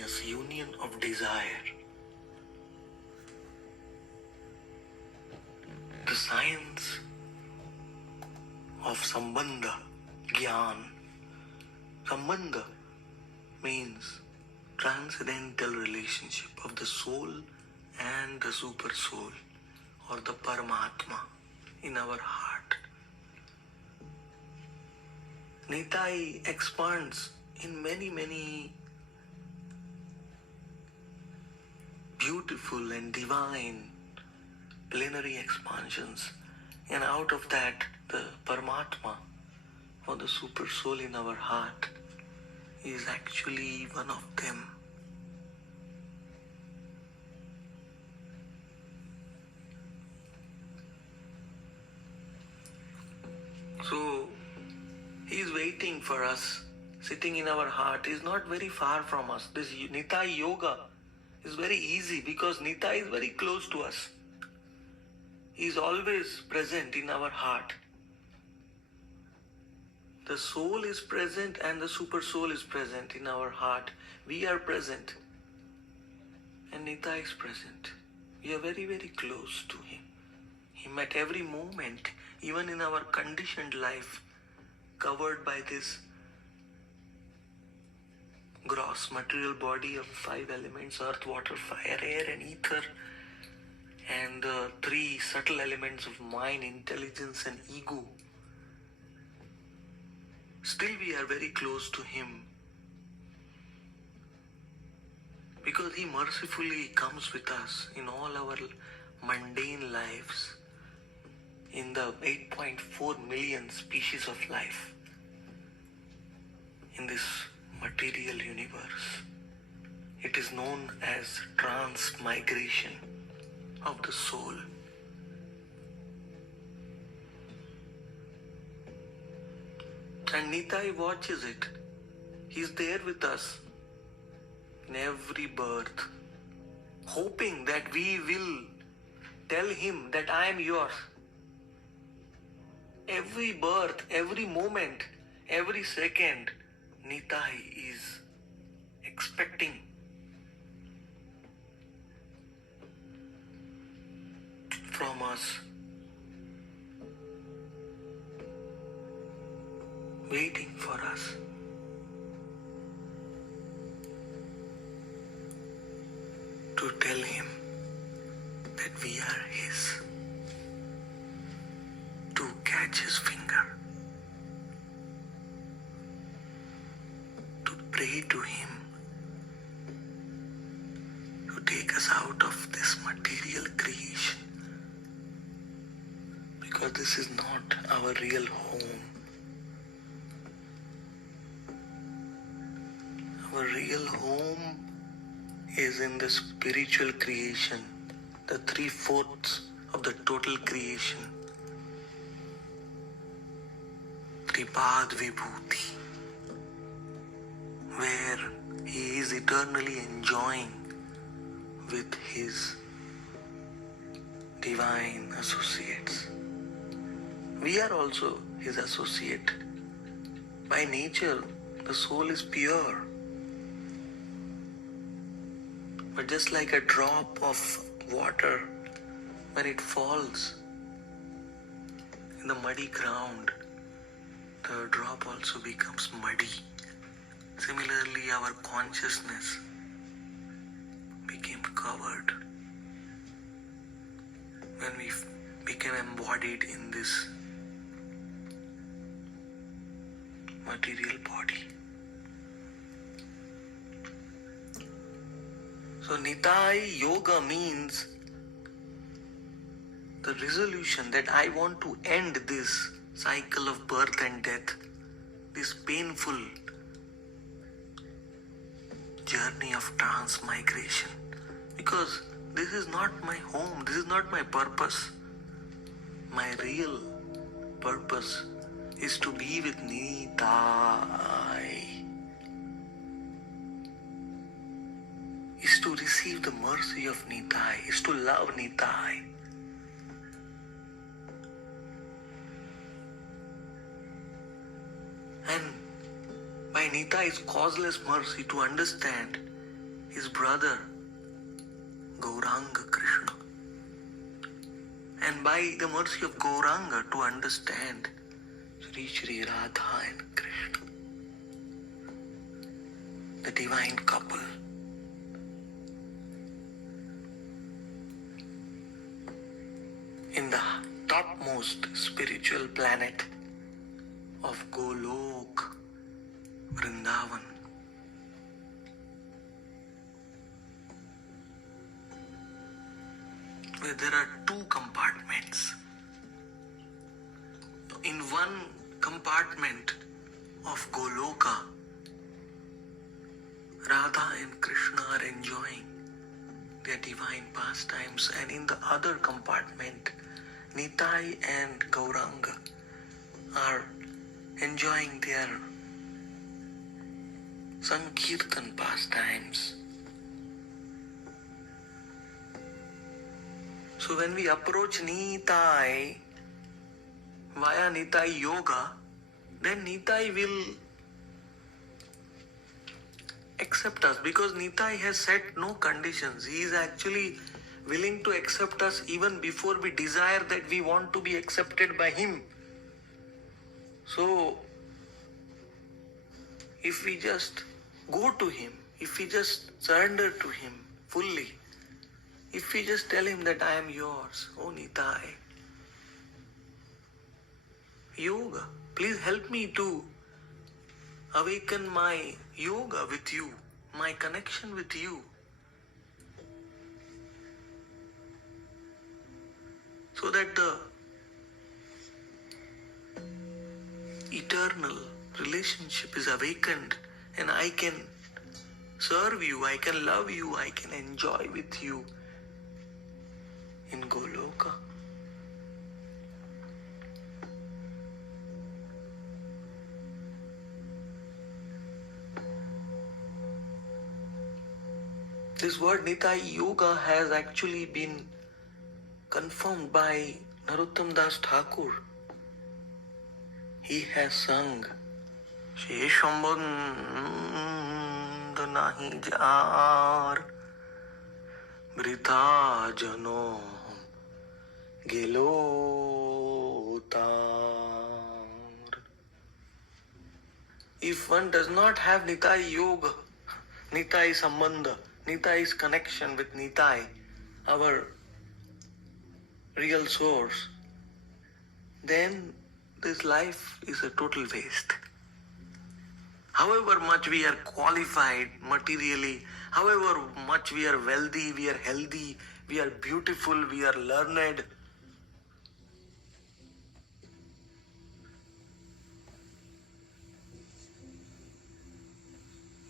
harmonious union of desire. The science of Sambandha, Gyan. Sambandha means transcendental relationship of the soul and the super soul or the Paramatma in our heart. Nitai expands in many beautiful and divine plenary expansions, and out of that the Paramatma or the super soul in our heart is actually one of them. So he is waiting for us, sitting in our heart. He is not very far from us. This Nitai Yoga is very easy because Nitai is very close to us. He is always present in our heart. The soul is present and the super soul is present in our heart. We are present and Nitai is present. We are very close to him. Him at every moment, even in our conditioned life, covered by this gross material body of 5 elements, earth, water, fire, air and ether, and the 3 subtle elements of mind, intelligence and ego. Still we are very close to him because he mercifully comes with us in all our mundane lives, in the 8.4 million species of life in this material universe. It is known as transmigration of the soul. And Nitai watches it. He's there with us in every birth, hoping that we will tell him that I am yours. Every birth, every moment, every second, Nitai is expecting from us, waiting for us. To tell him that we are his, to catch his finger, to pray to him, to take us out of this material creation, because this is not our real home. Our real home is in the spiritual creation, the 3/4 of the total creation, Tripad Vibhuti, where he is eternally enjoying with his divine associates. We are also his associate. By nature, the soul is pure. But just like a drop of water, when it falls in the muddy ground, the drop also becomes muddy. Similarly, our consciousness became covered when we became embodied in this material body. So Nitai Yoga means the resolution that I want to end this cycle of birth and death, this painful journey of transmigration, because this is not my home, this is not my purpose. My real purpose is to be with Nitai, is to receive the mercy of Nitai, is to love Nitai. And by Nitai's causeless mercy to understand his brother, Gauranga Krishna. And by the mercy of Gauranga to understand Sri Radha and Krishna, the divine couple. In the topmost spiritual planet of Golok, Vrindavan. Where there are two compartments. In one compartment of Goloka, Radha and Krishna are enjoying their divine pastimes, and in the other compartment, Nitai and Gauranga are enjoying their Sankirtan pastimes. So when we approach Nitai via Nitai Yoga, then Nitai will accept us, because Nitai has set no conditions. He is actually willing to accept us even before we desire that we want to be accepted by him. So if we just go to him, if we just surrender to him fully, if we just tell him that I am yours, oh Nitai, yoga, please help me to awaken my yoga with you, my connection with you, so that the eternal relationship is awakened and I can serve you, I can love you, I can enjoy with you in Goloka. This word Nitai Yoga has actually been confirmed by Narottam Das Thakur. He has sung Sheshamband nahi jar Brita jano gelo tar. If one does not have Nitai Yoga, Nitai Sambandha, Nitai's connection with Nitai, our real source, then this life is a total waste. However much we are qualified materially, however much we are wealthy, we are healthy, we are beautiful, we are learned,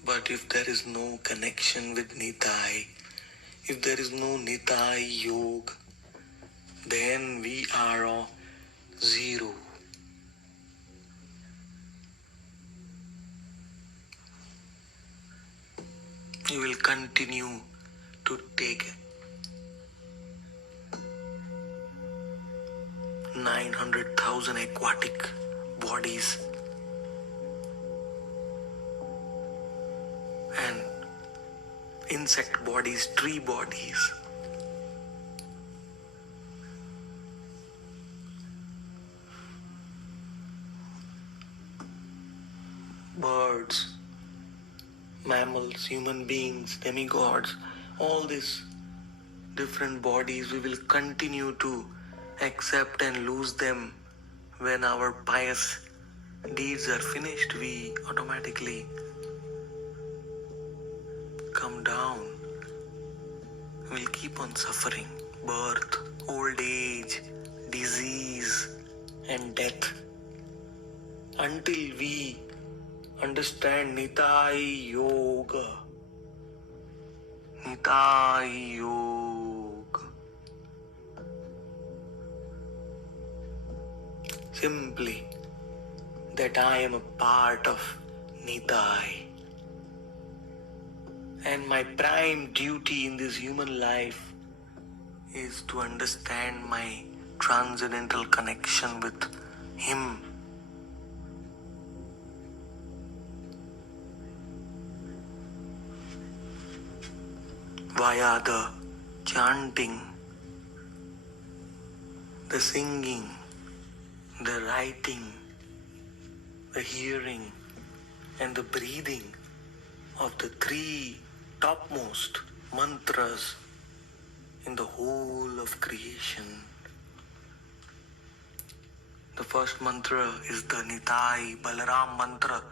but if there is no connection with Nitai, if there is no Nitai Yoga, then we are a zero. You will continue to take 900,000 aquatic bodies and insect bodies, tree bodies, birds, mammals, human beings, demigods, all these different bodies, we will continue to accept and lose them. When our pious deeds are finished, we automatically come down. We'll keep on suffering birth, old age, disease, and death until we understand Nitai Yoga. Nitai Yoga. Simply that I am a part of Nitai. And my prime duty in this human life is to understand my transcendental connection with Him. via the chanting, the singing, the writing, the hearing, and the breathing of the three topmost mantras in the whole of creation. The first mantra is the Nitai Balaram mantra,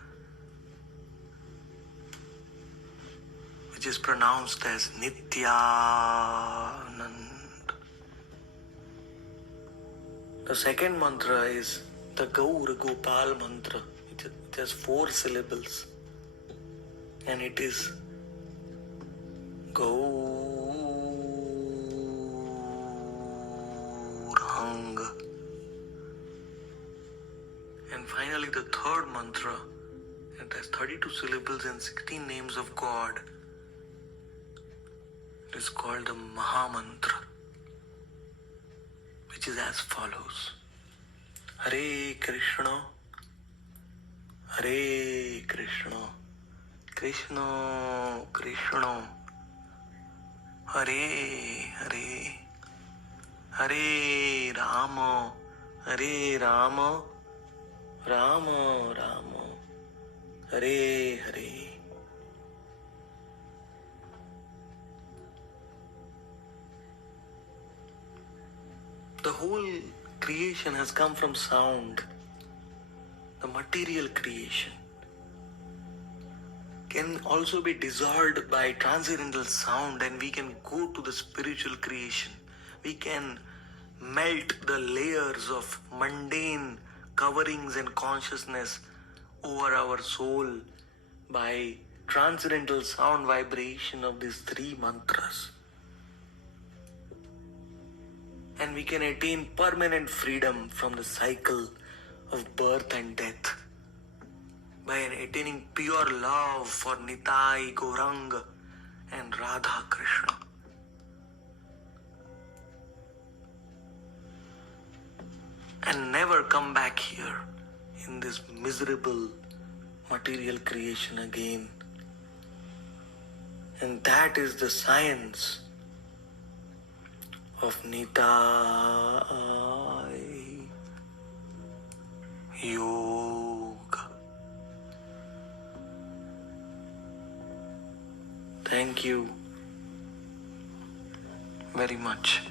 which is pronounced as Nityanand. The second mantra is the Gaur Gopal mantra, which has 4 syllables, and it is Gaurang. And finally, the third mantra, it has 32 syllables and 16 names of God. It is called the Mahamantra, which is as follows. Hare Krishna, Hare Krishna, Krishna Krishna, Hare Hare, Hare Rama, Hare Rama, Rama Rama, Hare Hare. The whole creation has come from sound. The material creation can also be dissolved by transcendental sound, and we can go to the spiritual creation. We can melt the layers of mundane coverings and consciousness over our soul by transcendental sound vibration of these 3 mantras. And we can attain permanent freedom from the cycle of birth and death by attaining pure love for Nitai, Gaurang and Radha Krishna. And never come back here in this miserable material creation again. And that is the science of Nitai Yoga. Thank you very much.